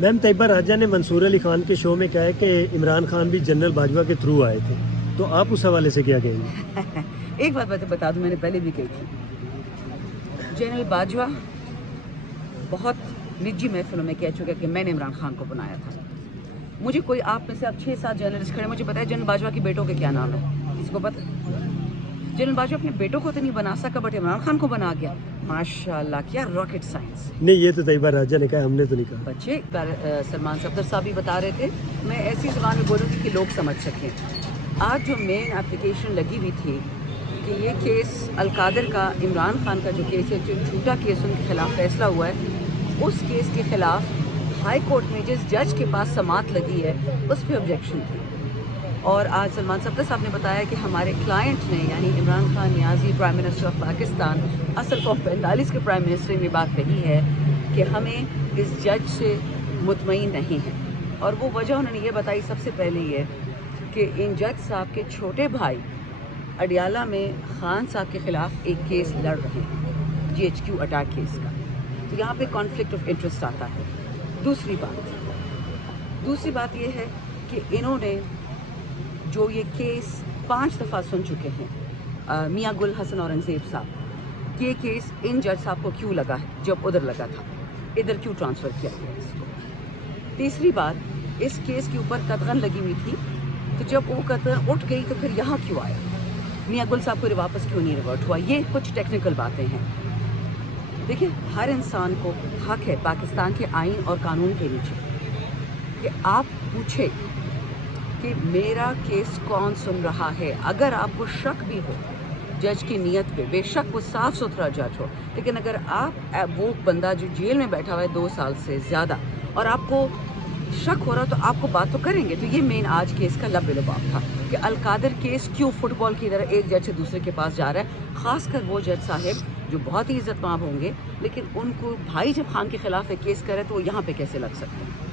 میم طیبہ راجہ نے منصور علی خان کے شو میں کہا ہے کہ عمران خان بھی جنرل باجوہ کے تھرو آئے تھے، تو آپ اس حوالے سے کیا کہیں گے؟ ایک بات بتا دوں، میں نے پہلے بھی کہی تھی، جنرل باجوہ بہت نجی محفلوں میں کہہ چکا کہ میں نے عمران خان کو بنایا تھا۔ مجھے کوئی آپ میں سے اب 6-7 جرنلسٹ کھڑے، مجھے پتا ہے جنرل باجوہ کے بیٹوں کے کیا نام ہے، کسی کو پتا؟ جنرل باجوہ اپنے بیٹوں کو تو نہیں بنا سکا بٹ عمران خان کو بنا گیا۔ ماشاءاللہ، کیا راکٹ سائنس! نہیں، یہ تو طیبہ راجہ نے کہا، ہم نے تو نہیں کہا۔ بچے سلمان صفدر صاحب بھی بتا رہے تھے، میں ایسی زبان میں بولوں گی کہ لوگ سمجھ سکیں۔ آج جو مین اپلیکیشن لگی ہوئی تھی کہ یہ کیس القادر کا، عمران خان کا جو کیس ہے، جو جھوٹا کیس ان کے خلاف فیصلہ ہوا ہے، اس کیس کے خلاف ہائی کورٹ میں جس جج کے پاس سماعت لگی ہے اس پہ آبجیکشن تھی۔ اور آج سلمان صفدر صاحب نے بتایا کہ ہمارے کلائنٹ نے، یعنی عمران خان نیازی، پرائم منسٹر آف پاکستان، اصل فارم 45 کے پرائم منسٹر نے بات کہی ہے کہ ہمیں اس جج سے مطمئن نہیں ہے۔ اور وہ وجہ انہوں نے یہ بتائی سب سے پہلے یہ کہ ان جج صاحب کے چھوٹے بھائی اڈیالہ میں خان صاحب کے خلاف ایک کیس لڑ رہے ہیں، GHQ اٹیک کیس کا، تو یہاں پہ کانفلکٹ آف انٹرسٹ آتا ہے۔ دوسری بات یہ ہے کہ انہوں نے جو یہ کیس 5 دفعہ سن چکے ہیں، میاں گل حسن اورنگزیب صاحب، یہ کیس ان جج صاحب کو کیوں لگا ہے جب ادھر لگا تھا، ادھر کیوں ٹرانسفر کیا گیا اس کو۔ تیسری بات، اس کیس کے اوپر قدغن لگی ہوئی تھی، تو جب وہ قدغن اٹھ گئی تو پھر یہاں کیوں آیا، میاں گل صاحب کو واپس کیوں نہیں ریورٹ ہوا۔ یہ کچھ ٹیکنیکل باتیں ہیں۔ دیکھیں، ہر انسان کو حق ہے پاکستان کے آئین اور قانون کے نیچے کہ آپ پوچھے کہ میرا کیس کون سن رہا ہے۔ اگر آپ کو شک بھی ہو جج کی نیت پہ، بے شک وہ صاف ستھرا جج ہو، لیکن اگر آپ وہ بندہ جو جیل میں بیٹھا ہوا ہے 2 سال سے زیادہ، اور آپ کو شک ہو رہا تو آپ کو بات تو کریں گے۔ تو یہ مین آج کیس کا لب لباب تھا کہ القادر کیس کیوں فٹ بال کی طرح ایک جج سے دوسرے کے پاس جا رہا ہے، خاص کر وہ جج صاحب جو بہت ہی عزت مآب ہوں گے، لیکن ان کو بھائی جب خان کے خلاف ایک کیس کرے تو وہ یہاں پہ کیسے لگ سکتے ہیں۔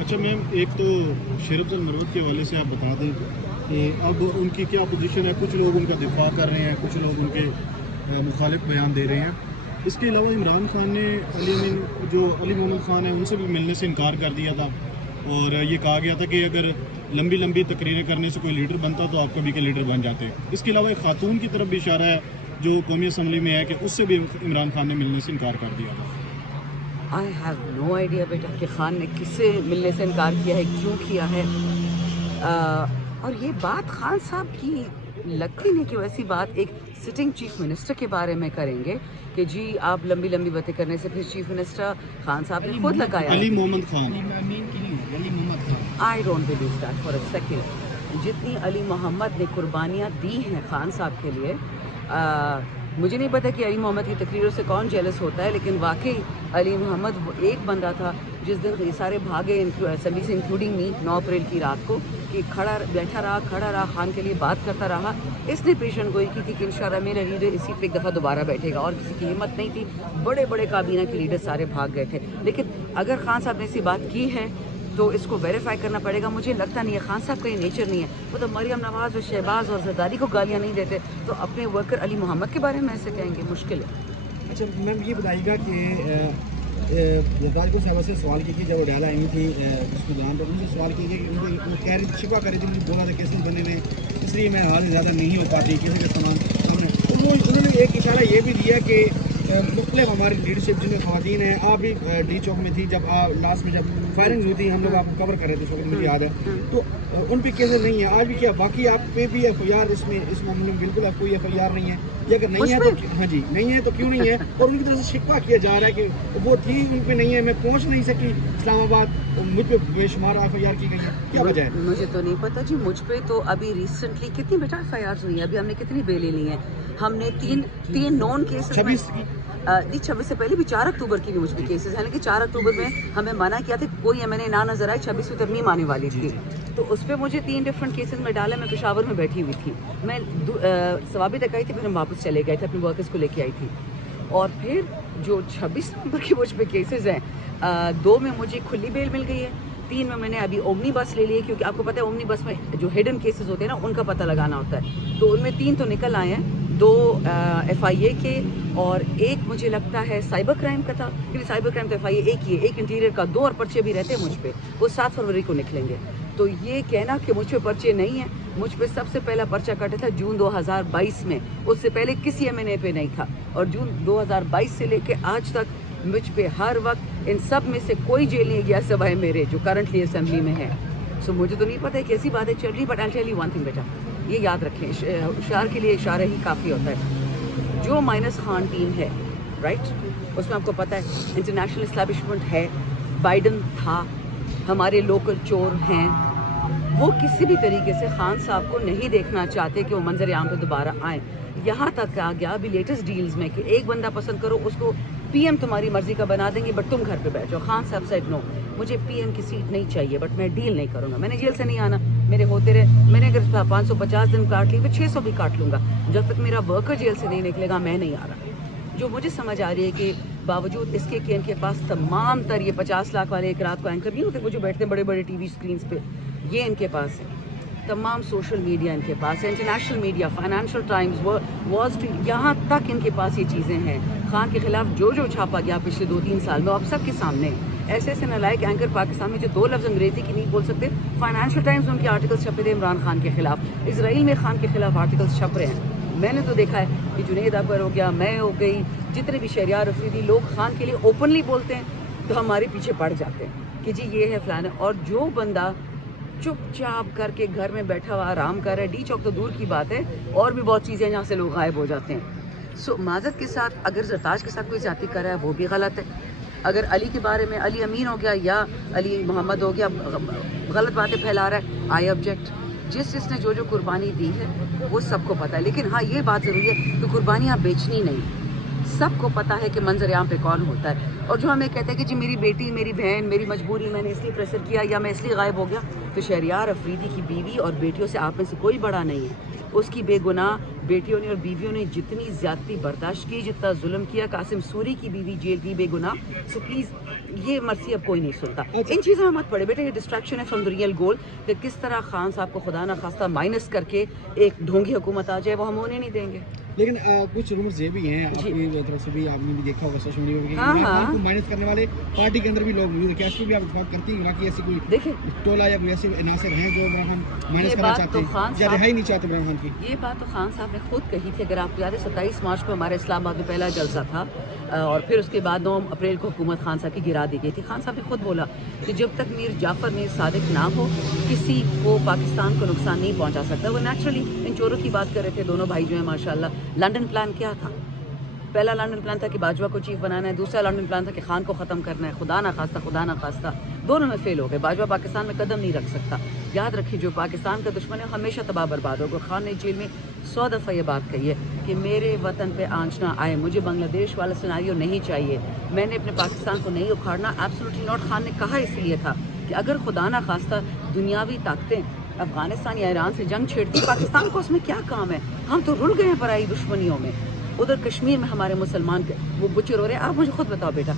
اچھا میم، ایک تو شیر افضل مرود کے حوالے سے آپ بتا دیں کہ اب ان کی کیا پوزیشن ہے؟ کچھ لوگ ان کا دفاع کر رہے ہیں، کچھ لوگ ان کے مخالف بیان دے رہے ہیں۔ اس کے علاوہ عمران خان نے علی محمد خان ہیں ان سے بھی ملنے سے انکار کر دیا تھا، اور یہ کہا گیا تھا کہ اگر لمبی تقریریں کرنے سے کوئی لیڈر بنتا تو آپ کبھی کے لیڈر بن جاتے۔ اس کے علاوہ ایک خاتون کی طرف بھی اشارہ ہے جو قومی اسمبلی میں ہے کہ اس سے بھی عمران خان نے ملنے سے انکار کر دیا تھا۔ I have no idea بیٹا کہ خان نے کس سے ملنے سے انکار کیا ہے، کیوں کیا ہے، اور یہ بات خان صاحب کی لگتی نہیں کہ وہ ایسی بات ایک سٹنگ چیف منسٹر کے بارے میں کریں گے کہ جی آپ لمبی باتیں کرنے سے۔ پھر چیف منسٹر خان صاحب نے خود لگایا علی Muhammad Khan. I don't believe that for a second۔ جتنی علی محمد نے قربانیاں دی ہیں خان صاحب کے لیے، مجھے نہیں پتا کہ علی محمد کی تقریروں سے کون جیلس ہوتا ہے، لیکن واقعی علی محمد وہ ایک بندہ تھا جس دن یہ سارے بھاگے اسمبلی سے انکلوڈنگ می 9 اپریل کی رات کو، کہ بیٹھا رہا خان کے لیے بات کرتا رہا۔ اس نے پیشن گوئی کی تھی کہ انشاءاللہ میرا لیڈر اسی پہ ایک دفعہ دوبارہ بیٹھے گا، اور کسی کی ہمت نہیں تھی، بڑے کابینہ کے لیڈر سارے بھاگ گئے تھے۔ لیکن اگر خان صاحب نے ایسی بات کی ہے تو اس کو ویریفائی کرنا پڑے گا۔ مجھے لگتا نہیں ہے، خان صاحب کا یہ نیچر نہیں ہے، وہ تو مریم نواز اور شہباز اور زرداری کو گالیاں نہیں دیتے، تو اپنے ورکر علی محمد کے بارے میں ایسے کہیں گے، مشکل ہے۔ اچھا میم، یہ بتائیے گا کہ زرداری کو صاحبہ سے سوال کی کہ جب اڈیالہ آئی تھی اس کو دوران پر ان سے سوال کی کہ ان کہہ رہی تھی، شکوہ کر رہی تھی، مجھے بولا تھا کیسے بنے ہوئے، اس لیے میں حال زیادہ نہیں ہو پاتی کسی کا سامان۔ انہوں نے ایک اشارہ یہ بھی دیا کہ مختلف ہماری لیڈرشپ جن میں خواتین ہیں، آپ بھی ڈی چوک میں تھی جب لاسٹ میں جب فائرنگ ہوئی تھی، ہم لوگ آپ کو کور کر رہے تھے اس وقت، مجھے یاد ہے، تو ان پہ کیسے نہیں ہے آج بھی؟ کیا باقی آپ پہ بھی ایف آئی آر اس معاملے میں بالکل آپ کوئی ایف آئی آر نہیں ہے، یا اگر نہیں ہے تو ہاں جی نہیں ہے تو کیوں نہیں ہے؟ اور ان کی طرف سے شکوہ کیا جا رہا ہے کہ وہ تھی ان پہ نہیں ہے، میں پہنچ نہیں سکی اسلام آباد، مجھ پہ بے شمار ایف آئی آر کی گئی ہے، کیا وجہ ہے؟ مجھے تو نہیں پتا جی، مجھ پہ تو ابھی ریسنٹلی کتنی بیٹا ایف آئی آرز ہوئی ہیں، ابھی ہم نے کتنی بیلیں لی ہیں، ہم نے تین نون کیسز 26 سے پہلے بھی 4 اکتوبر کی بھی مجھ پہ کیسز ہیں، لیکن 4 اکتوبر میں ہمیں منع کیا تھا، کوئی ایم این اے نہ نظر آئے، 26 ترمیم آنے والی تھی، تو اس پہ مجھے 3 ڈفرنٹ کیسز میں ڈالا۔ میں پشاور میں بیٹھی ہوئی تھی، میں ثوابی تک آئی تھی، پھر ہم واپس چلے گئے تھے، اپنے ورکرز کو لے کے آئی تھی۔ اور پھر جو 26 نومبر کی مجھ پہ کیسز ہیں، 2 میں مجھے کھلی بیل مل گئی ہے، 3 میں نے ابھی اومنی بس لے لی ہے، کیونکہ آپ کو پتہ ہے اومنی بس میں جو ہڈن کیسز ہوتے ہیں نا ان کا پتہ لگانا ہوتا ہے، تو ان میں 3 تو نکل آئے ہیں، 2 FIA کے اور ایک مجھے لگتا ہے سائبر کرائم کا تھا، کیونکہ سائبر کرائم تو FIA ایک ہی ہے، ایک انٹیریئر کا، 2 اور پرچے بھی رہتے ہیں مجھ پہ، وہ 7 فروری کو نکلیں گے. تو یہ کہنا کہ مجھ پہ پرچے نہیں ہیں، مجھ پہ سب سے پہلا پرچہ کٹا تھا جون 2022 میں، اس سے پہلے کسی MNA پہ نہیں تھا، اور جون 2022 سے لے کے آج تک مجھ پہ ہر وقت ان سب میں سے کوئی جیل نہیں گیا سوائے میرے جو کرنٹلی اسمبلی میں ہے. سو مجھے تو نہیں پتہ ہے کیسی باتیں چل رہی، but I tell you one thing بیٹا، یہ یاد رکھیں، اشار کے لیے اشارہ ہی کافی ہوتا ہے. جو مائنس خان ٹیم ہے رائٹ، اس میں آپ کو پتہ ہے انٹرنیشنل اسٹیبلشمنٹ ہے، بائیڈن تھا، ہمارے لوکل چور ہیں، وہ کسی بھی طریقے سے خان صاحب کو نہیں دیکھنا چاہتے کہ وہ منظر عام پہ دوبارہ آئیں. یہاں تک آ گیا ابھی لیٹسٹ ڈیلز میں کہ ایک بندہ پسند کرو اس کو PM تمہاری مرضی کا بنا دیں گے، بٹ تم گھر پہ بیٹھ جاؤ. خان صاحب سیڈ نو، مجھے PM کی سیٹ نہیں چاہیے، بٹ میں ڈیل نہیں کروں گا، میں نے جیل سے نہیں آنا، میرے ہوتے رہے، میں نے اگر 550 دن کاٹ لی تو 600 بھی کاٹ لوں گا، جب تک میرا ورکر جیل سے نہیں نکلے گا میں نہیں آ رہا. جو مجھے سمجھ آ رہی ہے کہ باوجود اس کے کہ ان کے پاس تمام تر یہ 50 لاکھ والے ایک رات کو اینکر نہیں ہوتے وہ جو بیٹھتے ہیں بڑے بڑے TV اسکرینس پہ، یہ ان کے پاس ہے، تمام سوشل میڈیا ان کے پاس ہے، international media, Financial Times, Wall Street, یہاں تک ان کے پاس یہ چیزیں ہیں. خان کے خلاف جو چھاپا گیا پچھلے 2-3 سال میں، اب سب کے سامنے ایسے ایسے نالائق اینکر پاکستان میں جو 2 لفظ انگریزی کی نہیں بول سکتے. فائنینشیل ٹائمز میں ان کے آرٹیکلس چھپے تھے عمران خان کے خلاف، اسرائیل میں خان کے خلاف آرٹیکلس چھپ رہے ہیں. میں نے تو دیکھا ہے کہ جنید اکبر ہو گیا، میں ہو گئی، جتنے بھی شہریار افریدی لوگ خان کے لیے اوپنلی بولتے ہیں تو ہمارے پیچھے پڑ جاتے ہیں کہ جی یہ ہے فلانا. اور جو بندہ چپ چاپ کر کے گھر میں بیٹھا ہوا آرام کر رہا ہے، ڈی چوک تو دور کی بات ہے، اور بھی بہت چیزیں جہاں سے لوگ غائب ہو جاتے ہیں. سو معذرت کے ساتھ اگر زرتاج کے ساتھ کوئی زیادتی کر رہا ہے وہ بھی غلط ہے. اگر علی کے بارے میں علی امین ہو گیا یا علی محمد ہو گیا غلط باتیں پھیلا رہا ہے، آئی آبجیکٹ. جس نے جو قربانی دی ہے وہ سب کو پتہ ہے، لیکن ہاں یہ بات ضروری ہے کہ قربانیاں بیچنی نہیں. سب کو پتہ ہے کہ منظر عام پہ کون ہوتا ہے. اور جو ہمیں کہتے ہیں کہ جی میری بیٹی، میری بہن، میری مجبوری، میں نے اس لیے پریشر کیا یا میں اس لیے غائب ہو گیا، تو شہریار افریدی کی بیوی اور بیٹیوں سے آپ میں سے کوئی بڑا نہیں ہے. اس کی بے گناہ بیٹیوں نے اور بیویوں نے جتنی زیادتی برداشت کی، جتنا ظلم کیا، قاسم سوری کی بیوی جیل کی بے گناہ. سو پلیز یہ مرثی اب کوئی نہیں سنتا. ان چیزوں میں مت پڑے بیٹے، یہ ڈسٹریکشن ہے فرام دی ریئل گول کہ کس طرح خان صاحب کو خدا نہ خواستہ مائنس کر کے ایک ڈھونگی حکومت آ جائے، وہ ہم ہونے نہیں دیں گے. لیکن کچھ رومرز یہ بھی ہیں آپ کی طرف سے بھی، آپ نے بھی دیکھا ہوگا سوشل میڈیا پہ، ہاں عمران خان کو مائنس کرنے والے پارٹی کے اندر بھی لوگ موجود ہیں. کیا اس کو بھی آپ اتفاق کرتی ہیں باقی ایسی کوئی دیکھیں ٹولہ یا کوئی ایسے عناصر ہیں جو عمران خان مائنس یہ کرنا بات چاہتے تو ہیں خان یا صاحب، رہائی نہیں چاہتے عمران خان کی؟ یہ بات تو خان صاحب نے خود کہی تھی. اگر آپ کو یاد ہے 27 مارچ کو ہمارے اسلام آباد میں پہلا جلسہ تھا اور پھر اس کے بعد 9 اپریل کو حکومت خان صاحب کی گرا دی گئی تھی. خان صاحب نے خود بولا کہ جب تک میر جعفر میر صادق نہ ہو کسی کو پاکستان کو نقصان نہیں پہنچا سکتا. وہ نیچرلی ان چوروں کی بات کر رہے تھے، دونوں بھائی جو ہیں ماشاءاللہ. لنڈن پلان کیا تھا؟ پہلا لنڈن پلان تھا کہ باجوہ کو چیف بنانا ہے، دوسرا لنڈن پلان تھا کہ خان کو ختم کرنا ہے. خدا نہ خواستہ دونوں میں فیل ہو گئے. باجوہ پاکستان میں قدم نہیں رکھ سکتا. یاد رکھیے جو پاکستان کا دشمن ہے ہمیشہ تباہ برباد ہوگا. خان نے جیل میں 100 دفعہ یہ بات کہی ہے کہ میرے وطن پہ آنچ نہ آئے، مجھے بنگلہ دیش والا سیناریو نہیں چاہیے، میں نے اپنے پاکستان کو نہیں اکھاڑنا. Absolutely not. خان نے کہا اس لیے تھا کہ اگر خدا نہ خواستہ دنیاوی طاقتیں افغانستان یا ایران سے جنگ چھیڑتی، پاکستان کو اس میں کیا کام ہے؟ ہم تو رل گئے ہیں پرائی دشمنیوں میں. ادھر کشمیر میں ہمارے مسلمان وہ بچر ہو رہے ہیں. آپ مجھے خود بتاؤ بیٹا،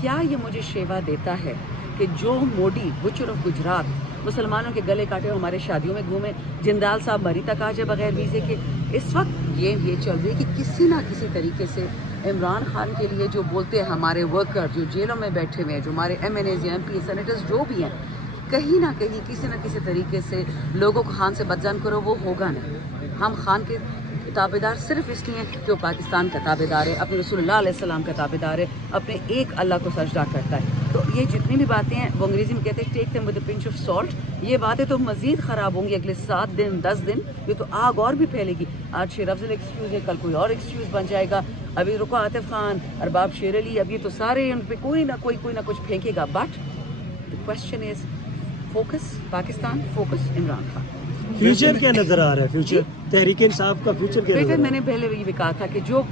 کیا یہ مجھے شیوا دیتا ہے کہ جو موڈی بچر آف گجرات مسلمانوں کے گلے کاٹے ہمارے شادیوں میں گھومے، جندال صاحب مری تک آ جائے بغیر ویزے کے؟ اس وقت یہ چل رہی ہے کہ کسی نہ کسی طریقے سے عمران خان کے لیے جو بولتے ہیں ہمارے ورکر جو جیلوں میں بیٹھے ہوئے ہیں، جو ہمارے MNAs یا MP سینیٹرز جو بھی ہیں، کہیں نہ کہیں کسی نہ کسی طریقے سے لوگوں کو خان سے بدظن کرو، وہ ہوگا نہیں. ہم خان کے تابعدار صرف اس لیے کہ وہ پاکستان کا تابعدار ہے، اپنے رسول اللہ علیہ السلام کا تابعدار ہے، اپنے ایک اللہ کو سجدہ کرتا ہے. تو یہ جتنی بھی باتیں ہیں وہ انگریزی میں کہتے ہیں take them with a pinch of salt. یہ باتیں تو مزید خراب ہوں گی اگلے 7 دن 10 دن. یہ تو آگ اور بھی پھیلے گی. آج شیر افضل ایکسکیوز ہے، کل کوئی اور ایکسکیوز بن جائے گا. ابھی رکو عاطف خان، ارباب شیر علی، اب یہ تو سارے ان پہ کوئی نہ کچھ پھینکے گا. But the question is focus Pakistan, focus Imran Khan. Future کیا نظر آ رہا ہے؟ فیوچر تحریک انصاف کا فیوچر کیا نظر آ بیٹا رہا میں نے پہلے بھی کہا تھا کہ جو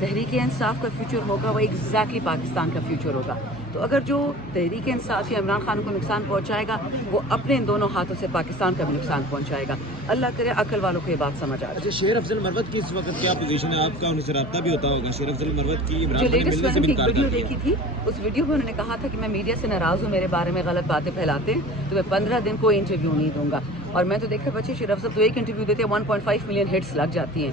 تحریک انصاف کا فیوچر ہوگا وہ ایگزیکٹلی پاکستان کا فیوچر ہوگا. تو اگر جو تحریک انصاف یا عمران خان کو نقصان پہنچائے گا وہ اپنے ان دونوں ہاتھوں سے پاکستان کا بھی نقصان پہنچائے گا. اللہ کرے عقل والوں کو یہ بات سمجھ آ جائے. اچھا، شیر افضل مروت کی اس وقت کیا پوزیشن ہے آپ کا؟ ان سے رابطہ بھی ہوتا ہوگا. شیر افضل مروت کی عمران جو خان نے لیٹسٹ ملنے سے میں نے ایک انکار ویڈیو کر دیا. دیکھی تھی، اس ویڈیو میں انہوں نے کہا تھا کہ میں میڈیا سے ناراض ہوں، میرے بارے میں غلط باتیں پھیلاتے ہیں تو میں 15 دن کوئی انٹرویو نہیں دوں گا. اور میں تو دیکھا بچے شیر افضل تو ایک انٹرویو دیتے ہیں 1.5 ملین ہٹس لگ جاتی ہیں.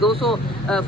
200